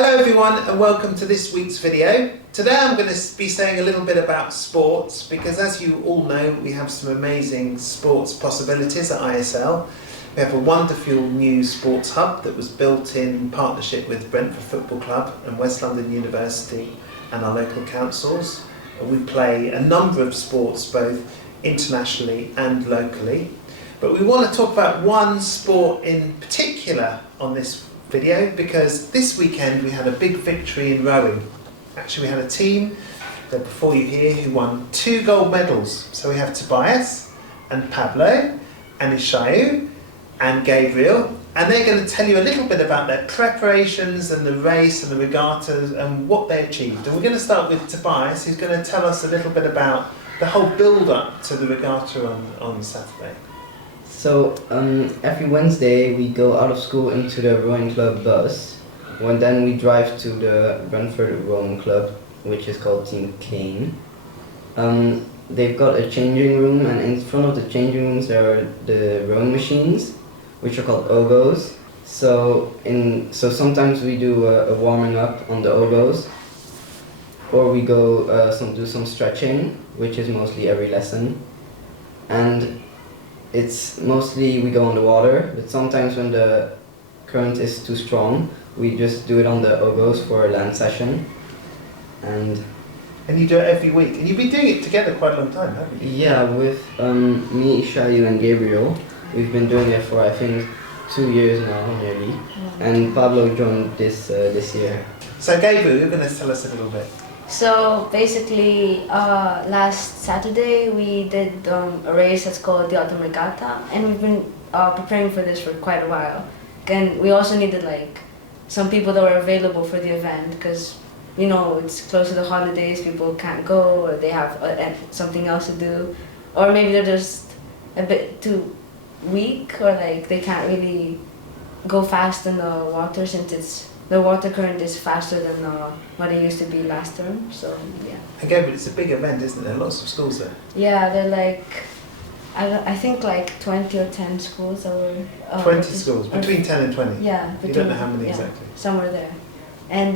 Hello everyone and welcome to this week's video. Today I'm going to be saying a little bit about sports because as you all know we have some amazing sports possibilities at ISL. We have a wonderful new sports hub that was built in partnership with Brentford Football Club and West London University and our local councils. We play a number of sports both internationally and locally. But we want to talk about one sport in particular on this video because this weekend we had a big victory in rowing. Actually we had a team that before you here who won 2 gold medals. So we have Tobias and Pablo and Ishayu and Gabriel, and they're going to tell you a little bit about their preparations and the race and the regattas and what they achieved. And we're going to start with Tobias, who's going to tell us a little bit about the whole build-up to the regatta on Saturday. So every Wednesday we go out of school into the rowing club bus, and then we drive to the Brentford Rowing Club, which is called Team Kane. They've got a changing room, and in front of the changing rooms there are the rowing machines, which are called oboes. So sometimes we do a warming up on the oboes, or we go do some stretching, which is mostly every lesson, and it's mostly we go on the water, but sometimes when the current is too strong, we just do it on the oboes for a land session. And you do it every week, and you've been doing it together quite a long time, haven't you? Yeah, with me, Ishayu and Gabriel, we've been doing it for I think 2 years now, nearly, and Pablo joined this year. So Gabriel, you're going to tell us a little bit. So basically, last Saturday we did a race that's called the Autumn Regatta, and we've been preparing for this for quite a while. And we also needed some people that were available for the event because it's close to the holidays, people can't go or they have something else to do, or maybe they're just a bit too weak or they can't really go fast in the water since the water current is faster than what it used to be last term, so yeah. And Gabriel, it's a big event, isn't there? Lots of schools there. Yeah, they're I think 20 or 10 schools that were... 20 schools, between 10 and 20? Yeah. You don't know how many exactly? Somewhere there. And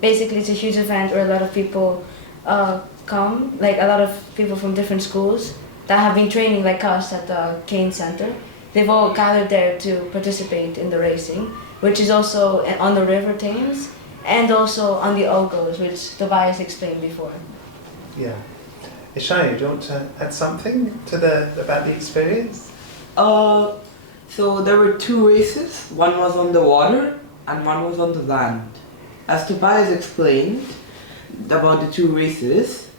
basically it's a huge event where a lot of people come, a lot of people from different schools that have been training like us at the Kane Center. They've all gathered there to participate in the racing, which is also on the River Thames and also on the Ogos, which Tobias explained before. Yeah. Ishayu, do you want to add something about the experience? So there were 2 races. One was on the water and one was on the land. As Tobias explained about the 2 races,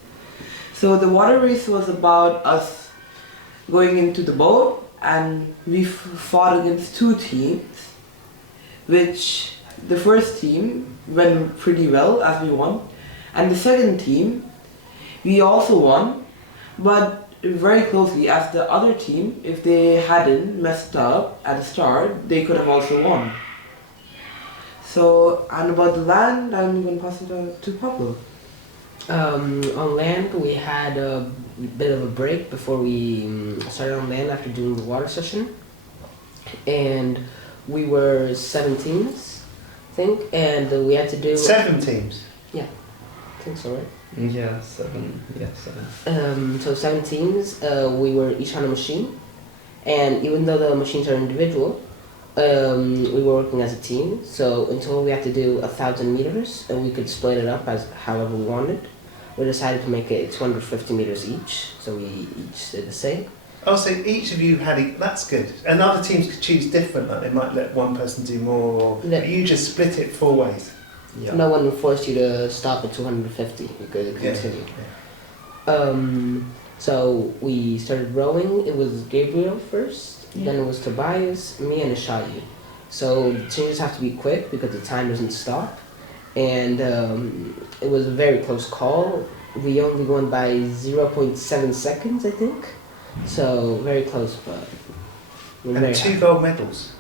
so the water race was about us going into the boat, and we fought against 2 teams, which the first team went pretty well as we won, and the second team we also won, but very closely, as the other team, if they hadn't messed up at the start, they could have also won. So, and about the land, I'm going to pass it on to Pablo. On land, we had a bit of a break before we started on land after doing the water session, and we were 7 teams, I think, and we had to do 7 teams. Yeah, I think so, right? Yeah, 7. Yeah, 7. So 7 teams. We were each on a machine, and even though the machines are individual, we were working as a team. So until we had to do 1,000 meters, and we could split it up as however we wanted. We decided to make it 250 meters each, so we each did the same. Oh, so each of you had that's good. And other teams could choose different, they might let one person do more, or but you just split it 4 ways. Yeah. No one forced you to stop at 250, you could continue. Yeah. So we started rowing. It was Gabriel first, then it was Tobias, me and Ishayu. So the changes have to be quick because the time doesn't stop. And it was a very close call. We only won by 0.7 seconds, I think. So very close, but we're and 2 gold medals.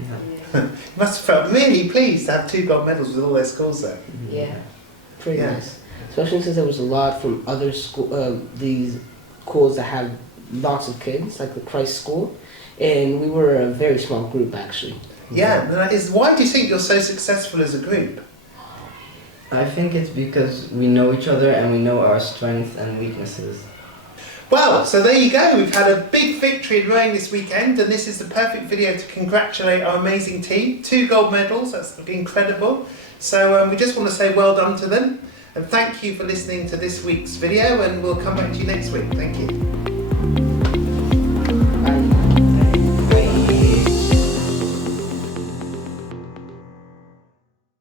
Yeah. You must have felt really pleased to have 2 gold medals with all their schools there. Yeah, pretty nice. Especially since there was a lot from other these schools that have lots of kids, like the Christ School, and we were a very small group actually. Yeah, that is. Why do you think you're so successful as a group? I think it's because we know each other and we know our strengths and weaknesses. Well, so there you go. We've had a big victory in rowing this weekend, and this is the perfect video to congratulate our amazing team. 2 gold medals, that's incredible. So we just want to say well done to them, and thank you for listening to this week's video, and we'll come back to you next week. Thank you.